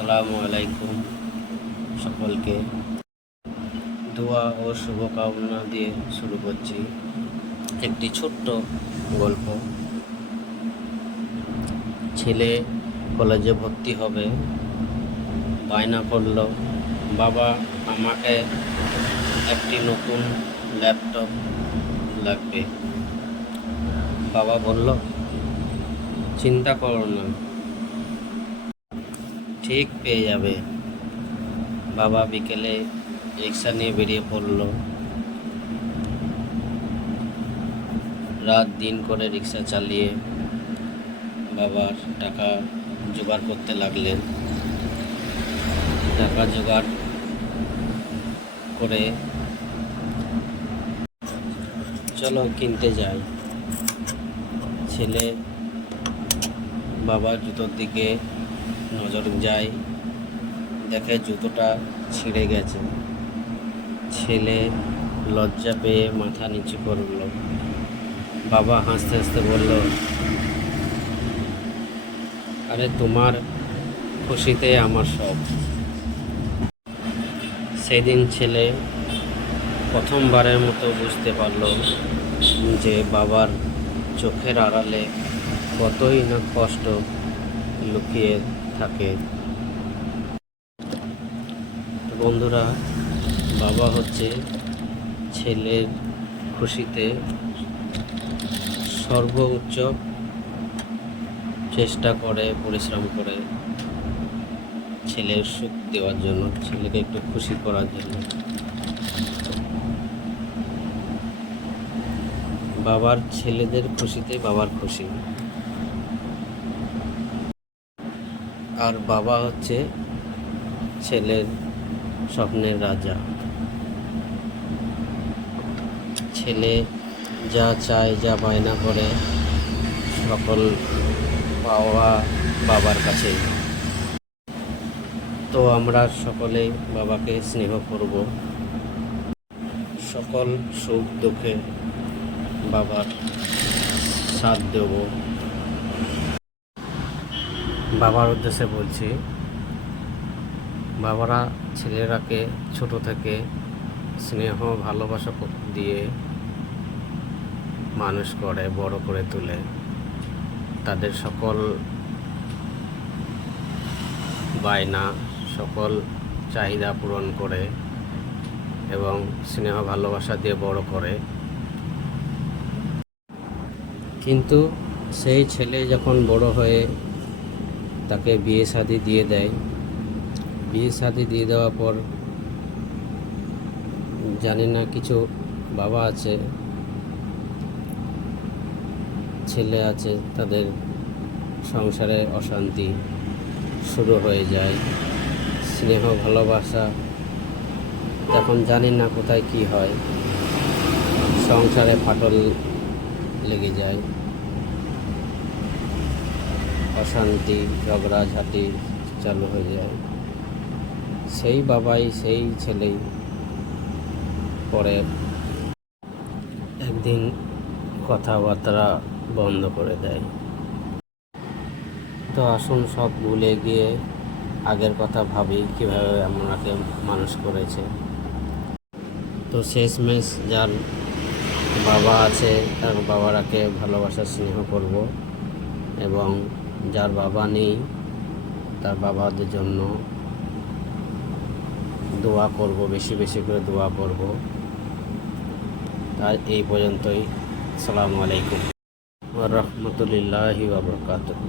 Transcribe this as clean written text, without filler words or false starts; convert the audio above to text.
আসসালামু আলাইকুম সকলকে। দোয়া ও শুভকামনা দিয়ে শুরু করছি একটি ছোট্ট গল্প। ছেলে কলেজে ভর্তি হবে, বায়না করল, বাবা আমাকে একটি নতুন ল্যাপটপ লাগবে। বাবা বলল, চিন্তা করো না, ঠিক পেয়ে যাবে। বাবা বিকেলে রিক্সা নিয়ে বেরিয়ে পড়ল। রাত দিন করে রিক্সা চালিয়ে বাবার টাকা জোগাড় করতে লাগলেন। টাকা জোগাড় করে চলো কিনতে যাই। ছেলে বাবার জুতোর দিকে নজর যায়, দেখে জুতোটা ছিঁড়ে গেছে। ছেলে লজ্জা পেয়ে মাথা নিচু করল। বাবা হাসতে হাসতে বলল, আরে তোমার খুশিতে আমার সব। সেদিন ছেলে প্রথমবারের মতো বুঝতে পারল যে বাবার চোখের আড়ালে কতই না কষ্ট লুকিয়ে থাকে। বন্ধুরা, বাবা হচ্ছে ছেলের খুশিতে সর্বোচ্চ চেষ্টা করে, পরিশ্রম করে ছেলের সুখ দেওয়ার জন্য, ছেলেকে একটু খুশি করার জন্য। বাবার ছেলেদের খুশিতে বাবার খুশি। আর বাবা হচ্ছে ছেলের স্বপ্নের রাজা। ছেলে যা চায়, যা বায়না করে, সকল পাওয়া বাবার কাছেই। তো আমরা সকলেই বাবাকে স্নেহ করব, সকল সুখ দুঃখে বাবার সাথ দেব। বাবার উদ্দেশ্যে বলছি, বাবারা ছেলেরাকে ছোট থেকে স্নেহ ভালোবাসা দিয়ে মানুষ করে, বড় করে তোলে। তাদের সকল বায়না, সকল চাহিদা পূরণ করে এবং স্নেহ ভালোবাসা দিয়ে বড় করে। কিন্তু সেই ছেলে যখন বড় হয়ে তাকে বিয়ে শাদি দিয়ে দেয়, বিয়ে শাদি দিয়ে দেওয়ার পর জানি না, কিছু বাবা আছে, ছেলে আছে, তাদের সংসারে অশান্তি শুরু হয়ে যায়। স্নেহ ভালোবাসা যখন জানি না কোথায় কি হয়, সংসারে ফাটল লেগে যায়, অশান্তি, ঝগড়াঝাটি চালু হয়ে যায়। সেই বাবাই, সেই ছেলেই পরে একদিন কথাবার্তা বন্ধ করে দেয়। তো আসুন সব ভুলে গিয়ে আগের কথা ভাবি, কীভাবে আমাকে মানুষ করেছে। তো শেষমেশ যার বাবা আছে তার বাবারাকে ভালোবাসা স্নেহ করব, এবং যার বাবা নেই তার বাবাদের জন্য দোয়া করব, বেশি বেশি করে দোয়া করব। আর এই পর্যন্তই। আসসালামু আলাইকুম ওয়া রাহমাতুল্লাহি ওয়া বারাকাতুহু।